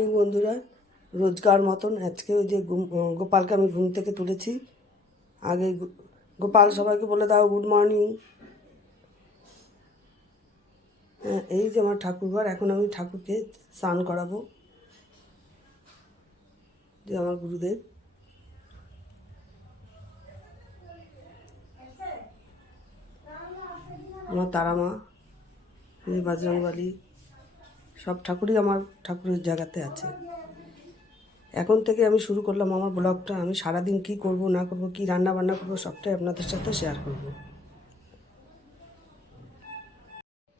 Morning বন্ধুরা, রোজকার মতন আজকে ওই যে গোপালকে আমি ঘুম থেকে তুলেছি। আগে গোপাল সবাইকে বলে দাও গুড মর্নিং। এই যে আমার ঠাকুরঘর, এখন আমি ঠাকুরকে স্নান করাবো। যে আমার গুরুদেব, আমার তারা মা, এই বজরংবলী, সব ঠাকুরই আমার ঠাকুরের জায়গাতে আছে। এখন থেকে আমি শুরু করলাম আমার ব্লগটা। আমি সারাদিন কি করব না করব, কি রান্না বান্না করবো, সবটাই আপনাদের সাথে শেয়ার করব।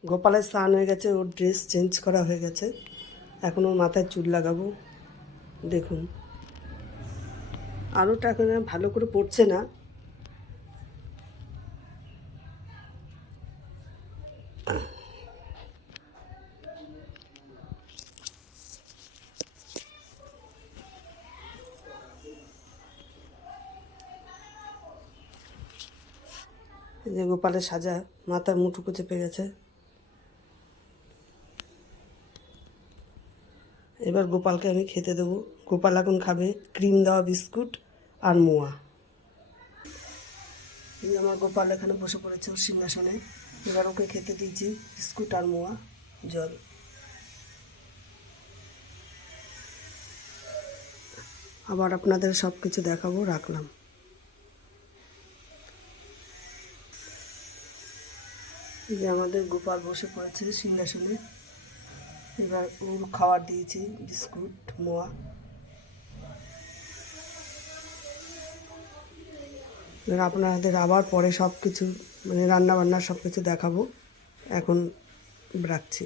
গোপালের স্নান হয়ে গেছে, ওর ড্রেস চেঞ্জ করা হয়ে গেছে। এখন ওর মাথায় চুল লাগাবো। দেখুন, আলোটা এখন ভালো করে পড়ছে না। এই যে গোপালের সাজা, মাথার মুটুকু চেপে গেছে। এবার গোপালকে আমি খেতে দেবো। গোপাল এখন খাবে ক্রিম দেওয়া বিস্কুট আর মোয়া। এই আমার গোপাল এখানে বসে পড়েছে ওর সিংহাসনে। এবার ওকে খেতে দিয়েছি বিস্কুট আর মোয়া, জল। আবার আপনাদের সব কিছু দেখাবো, রাখলাম। এই যে আমাদের গোপাল বসে পড়েছে সিংহাসনে। এবার ওর খাবার দিয়েছি বিস্কুট মোয়া। এবার আপনাদের আবার পরে সব কিছু রান্না বান্না সব কিছু দেখাবো। এখন রাখছি।